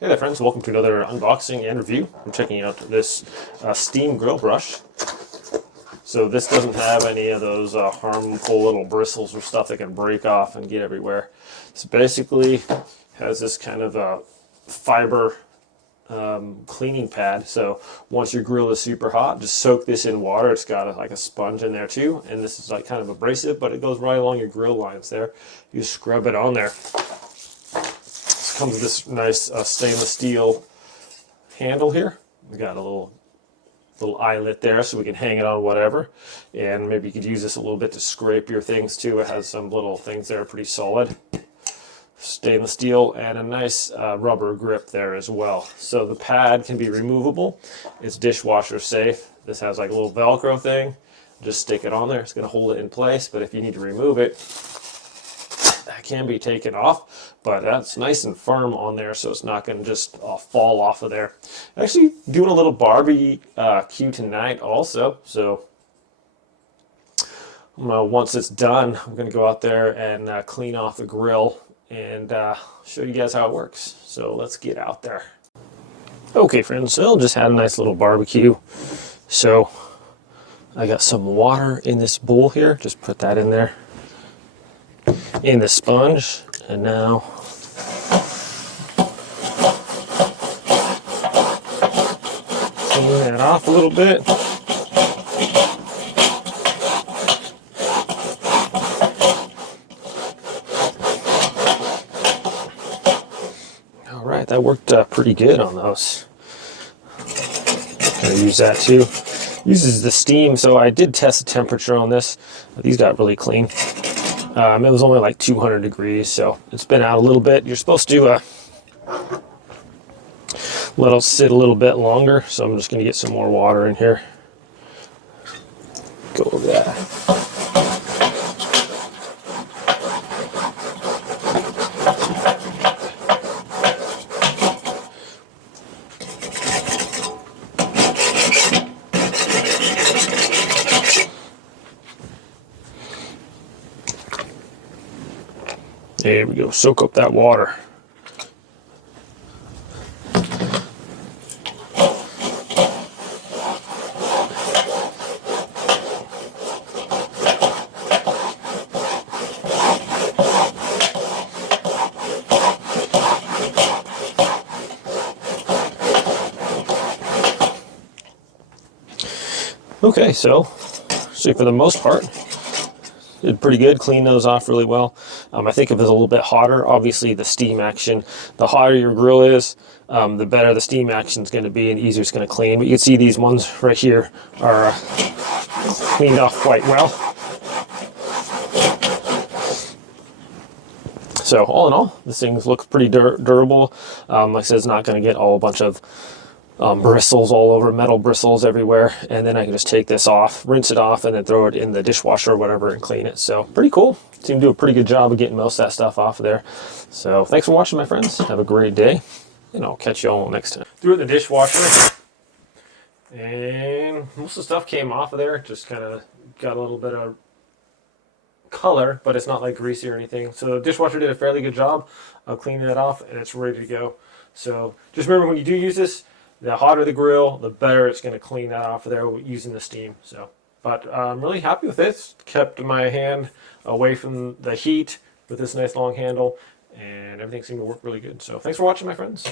Hey there friends, welcome to another unboxing and review. I'm checking out this steam grill brush. So this doesn't have any of those harmful little bristles or stuff that can break off and get everywhere. So basically has this kind of fiber cleaning pad. So once your grill is super hot, just soak this in water. It's got like a sponge in there too, and this is like kind of abrasive, but it goes right along your grill lines there. You scrub it on there. Comes with this nice stainless steel handle here. We got a little eyelet there so we can hang it on whatever, and maybe you could use this a little bit to scrape your things too. It has some little things that are pretty solid stainless steel and a nice rubber grip there as well. So the pad can be removable. It's dishwasher safe. This has like a little Velcro thing. Just stick it on there. It's going to hold it in place, but if you need to remove it, that can be taken off, but that's nice and firm on there, so it's not going to just fall off of there. Actually doing a little barbecue tonight also, so once it's done, I'm going to go out there and clean off the grill and show you guys how it works. So let's get out there. Okay friends, so just had a nice little barbecue. So I got some water in this bowl here, just put that in there in the sponge, and now clean that off a little bit. All right, that worked pretty good on those. Gonna use that too. Uses the steam, so I did test the temperature on this. These got really clean. It was only like 200 degrees, so it's been out a little bit. You're supposed to let it sit a little bit longer, so I'm just going to get some more water in here. Go over that. There we go, soak up that water. Okay, so for the most part, did pretty good, cleaned those off really well. I think if it's a little bit hotter, obviously the steam action, the hotter your grill is, the better the steam action is going to be and easier it's going to clean. But you can see these ones right here are cleaned off quite well. So all in all, this thing looks pretty durable. Like I said, it's not going to get a bunch of bristles all over, metal bristles everywhere, and then I can just take this off, rinse it off, and then throw it in the dishwasher or whatever and clean it. So pretty cool. Seem to do a pretty good job of getting most of that stuff off of there. So thanks for watching, my friends. Have a great day, and I'll catch you all next time. Threw it in the dishwasher, and most of the stuff came off of there. Just kind of got a little bit of color, but it's not like greasy or anything. So the dishwasher did a fairly good job of cleaning that off, and it's ready to go. So just remember, when you do use this, the hotter the grill, the better it's going to clean that off of there using the steam. So, but I'm really happy with this. Kept my hand away from the heat with this nice long handle, and everything seemed to work really good. So thanks for watching, my friends.